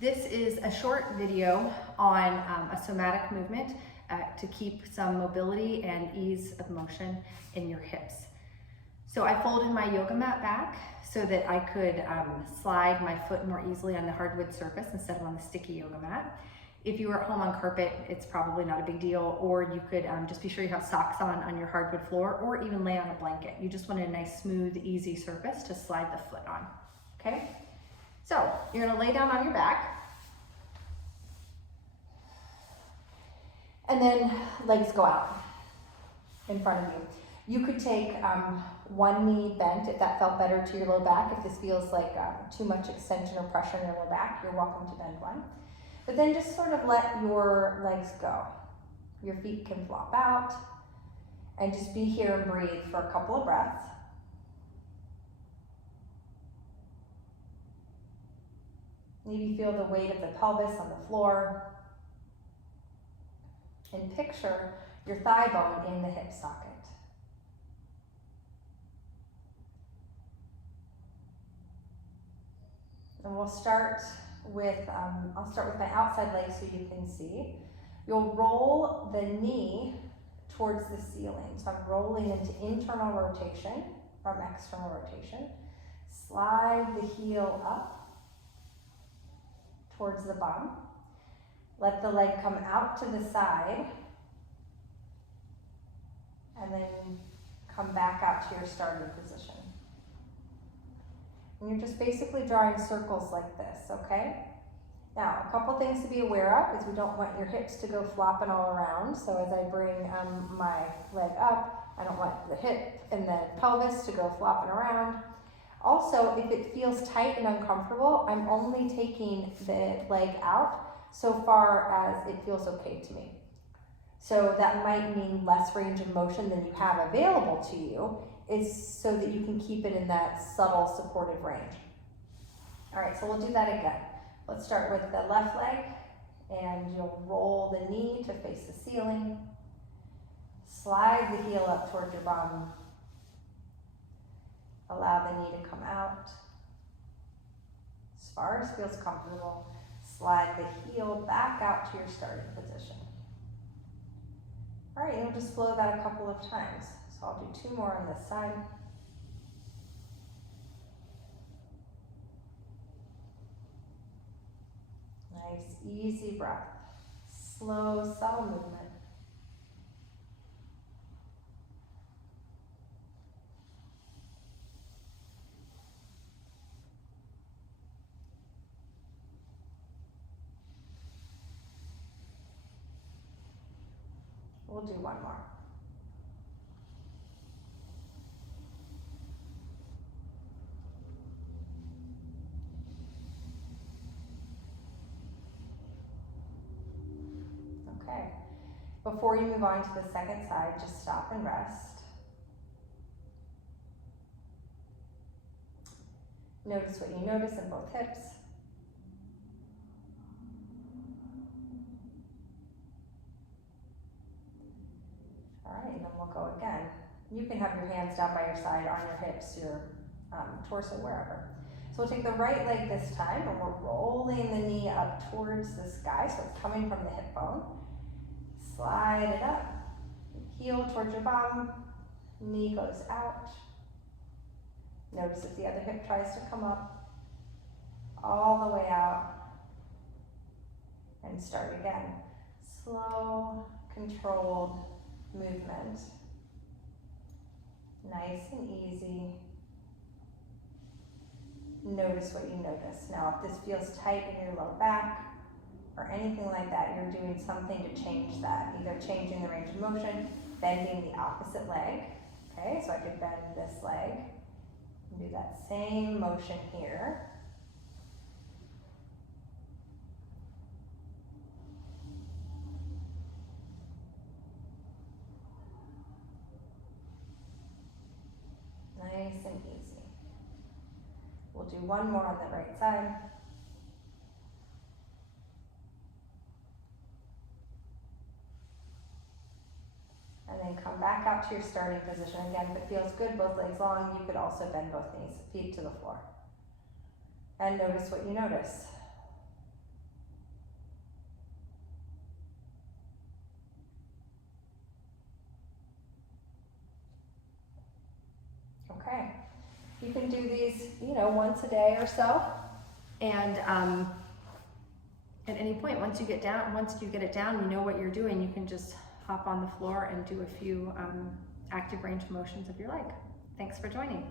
This is a short video on a somatic movement to keep some mobility and ease of motion in your hips. So I folded my yoga mat back so that I could slide my foot more easily on the hardwood surface instead of on the sticky yoga mat. If you were at home on carpet, it's probably not a big deal, or you could just be sure you have socks on your hardwood floor, or even lay on a blanket. You just want a nice, smooth, easy surface to slide the foot on, okay? So you're gonna lay down on your back, and then legs go out in front of you. You could take one knee bent if that felt better to your low back. If this feels like too much extension or pressure in your low back, you're welcome to bend one. But then just sort of let your legs go. Your feet can flop out, and just be here and breathe for a couple of breaths. Maybe feel the weight of the pelvis on the floor, and picture your thigh bone in the hip socket. And we'll start with, I'll start with my outside leg so you can see. You'll roll the knee towards the ceiling. So I'm rolling into internal rotation from external rotation. Slide the heel up towards the bum. Let the leg come out to the side, and then come back out to your starting position. And you're just basically drawing circles like this, okay? Now, a couple things to be aware of is we don't want your hips to go flopping all around. So as I bring my leg up, I don't want the hip and the pelvis to go flopping around. Also, if it feels tight and uncomfortable, I'm only taking the leg out so far as it feels okay to me. So that might mean less range of motion than you have available to you, is so that you can keep it in that subtle supportive range. All right, so we'll do that again. Let's start with the left leg, and you'll roll the knee to face the ceiling. Slide the heel up towards your bum. Allow the knee to come out as far as feels comfortable. Slide the heel back out to your starting position. All right, you'll just flow that a couple of times. So I'll do 2 more on this side. Nice, easy breath. Slow, subtle movement. We'll do 1 more. Okay. Before you move on to the second side, just stop and rest. Notice what you notice in both hips. All right, and then we'll go again. You can have your hands down by your side on your hips, your torso, wherever. So we'll take the right leg this time, and we're rolling the knee up towards the sky, so it's coming from the hip bone. Slide it up, heel towards your bum, knee goes out. Notice if the other hip tries to come up, all the way out, and start again. Slow, controlled movement. Nice and easy. Notice what you notice. Now, if this feels tight in your low back or anything like that, you're doing something to change that. Either changing the range of motion, bending the opposite leg. Okay, so I could bend this leg and do that same motion here. Nice and easy. We'll do 1 more on the right side. And then come back out to your starting position. Again, if it feels good, both legs long, you could also bend both knees, feet to the floor. And notice what you notice. You can do these, you know, once a day or so. And at any point, once you get it down, you know what you're doing, you can just hop on the floor and do a few active range of motions if you like. Thanks for joining.